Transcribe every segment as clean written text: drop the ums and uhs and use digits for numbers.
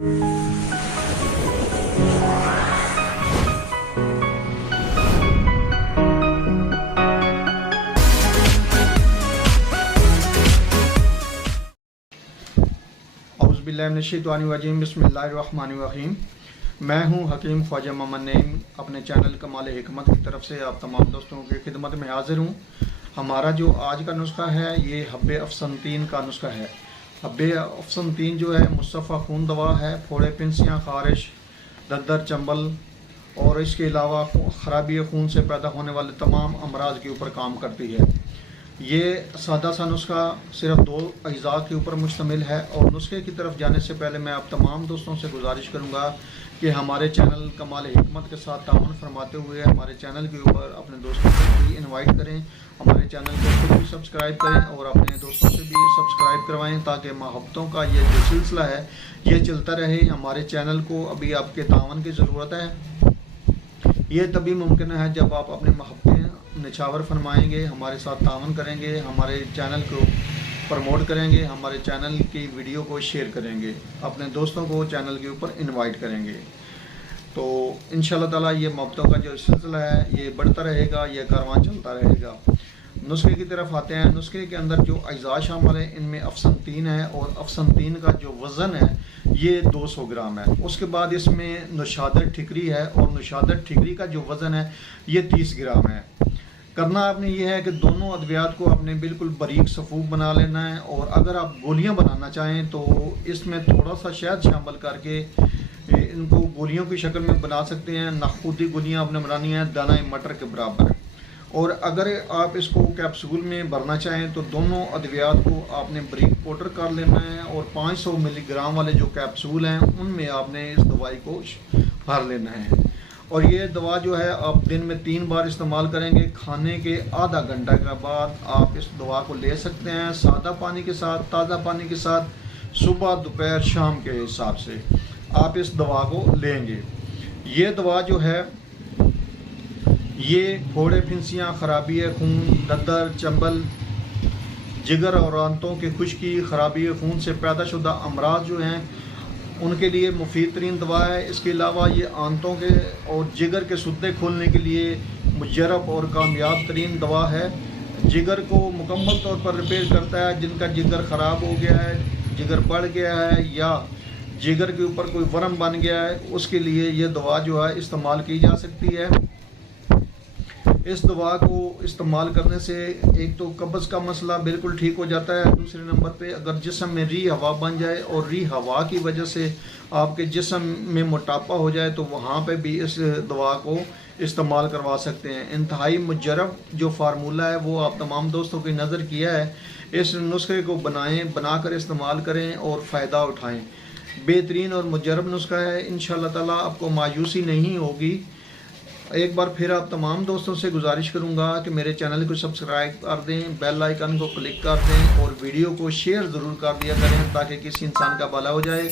औज़ुबिल्लाहिमिनश्शैतानिर्रजीम बिस्मिल्लाहिर्रहमानिर्रहीम। मैं हूं हकीम ख्वाजा मोहम्मद नईम, अपने चैनल कमाल हिकमत की तरफ से आप तमाम दोस्तों की खिदमत में हाजिर हूं। हमारा जो आज का नुस्खा है ये हब्बे अफसनतीन का नुस्खा है। हब्बे अफसनतीन जो है मुस्तफ़ा खून दवा है, फोड़े, पिंसियाँ, खारिश, दद्दर, चंबल और इसके अलावा ख़राबी खून से पैदा होने वाले तमाम अमराज के ऊपर काम करती है। ये सादा सा नुस्खा सिर्फ 2 अज्जा के ऊपर मुश्तमिल है। और नुस्खे की तरफ जाने से पहले मैं आप तमाम दोस्तों से गुजारिश करूंगा कि हमारे चैनल कमाल हिकमत के साथ ताउन फरमाते हुए हमारे चैनल के ऊपर अपने दोस्तों को भी इनवाइट करें, हमारे चैनल को खुद भी सब्सक्राइब करें और अपने दोस्तों से भी सब्सक्राइब करवाएं, ताकि मोहब्बतों का ये जो सिलसिला है ये चलता रहे। हमारे चैनल को अभी आपके तावन की ज़रूरत है। ये तभी मुमकिन है जब आप अपने मोहब्बतें निछावर फरमाएंगे, हमारे साथ तावन करेंगे, हमारे चैनल को प्रमोट करेंगे, हमारे चैनल की वीडियो को शेयर करेंगे, अपने दोस्तों को चैनल के ऊपर इनवाइट करेंगे। तो इंशाअल्लाह ताला ये मोहब्बतों का जो सिलसिला है ये बढ़ता रहेगा, ये कारवां चलता रहेगा। नुस्खे की तरफ आते हैं। नुस्खे के अंदर जो अज्जा शामिल है इनमें अफसनतीन है और अफसनतीन का जो वज़न है ये 200 ग्राम है। उसके बाद इसमें नुशादर ठिकरी है और नुशादर ठिकरी का जो वज़न है ये 30 ग्राम है। करना आपने ये है कि दोनों अद्वियात को आपने बिल्कुल बारीक सफ़ूफ बना लेना है। और अगर आप गोलियां बनाना चाहें तो इसमें थोड़ा सा शहद शामिल करके इनको गोलियों की शक्ल में बना सकते हैं। नाखुदी गोलियां आपने बनानी है दाना मटर के बराबर। और अगर आप इसको कैप्सूल में भरना चाहें तो दोनों अद्वियात को आपने बारीक पाउडर कर लेना है और 500 मिलीग्राम वाले जो कैप्सूल हैं उनमें आपने इस दवाई को भर लेना है। और ये दवा जो है आप दिन में 3 बार इस्तेमाल करेंगे। खाने के आधा घंटा के बाद आप इस दवा को ले सकते हैं, सादा पानी के साथ, ताज़ा पानी के साथ, सुबह, दोपहर, शाम के हिसाब से आप इस दवा को लेंगे। ये दवा जो है ये फोड़े, फिंसियाँ, खराबी खून, दद्दर, चंबल, जिगर और आंतों की खुश्की, खराबी खून से पैदा शुदा अमराज जो हैं उनके लिए मुफीद तरीन दवा है। इसके अलावा ये आंतों के और जिगर के सुद्दे खोलने के लिए मुजरब और कामयाब तरीन दवा है। जिगर को मुकम्मल तौर पर रिपेयर करता है। जिनका जिगर ख़राब हो गया है, जिगर बढ़ गया है या जिगर के ऊपर कोई वर्म बन गया है, उसके लिए ये दवा जो है इस्तेमाल की जा सकती है। इस दवा को इस्तेमाल करने से एक तो कब्ज़ का मसला बिल्कुल ठीक हो जाता है। दूसरे नंबर पे अगर जिस्म में री हवा बन जाए और री हवा की वजह से आपके जिस्म में मोटापा हो जाए तो वहाँ पे भी इस दवा को इस्तेमाल करवा सकते हैं। इंतहाई मुजरब जो फार्मूला है वो आप तमाम दोस्तों की नज़र किया है। इस नुस्खे को बनाकर इस्तेमाल करें और फ़ायदा उठाएँ। बेहतरीन और मुजरब नुस्खा है। इंशाअल्लाह ताला आपको मायूसी नहीं होगी। एक बार फिर आप तमाम दोस्तों से गुजारिश करूंगा कि मेरे चैनल को सब्सक्राइब कर दें, बेल आइकन को क्लिक कर दें और वीडियो को शेयर ज़रूर कर दिया करें ताकि किसी इंसान का भला हो जाए।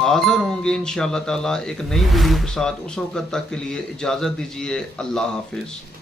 हाज़िर होंगे इंशाअल्लाह ताला एक नई वीडियो के साथ। उस वक़्त तक के लिए इजाज़त दीजिए। अल्लाह हाफिज़।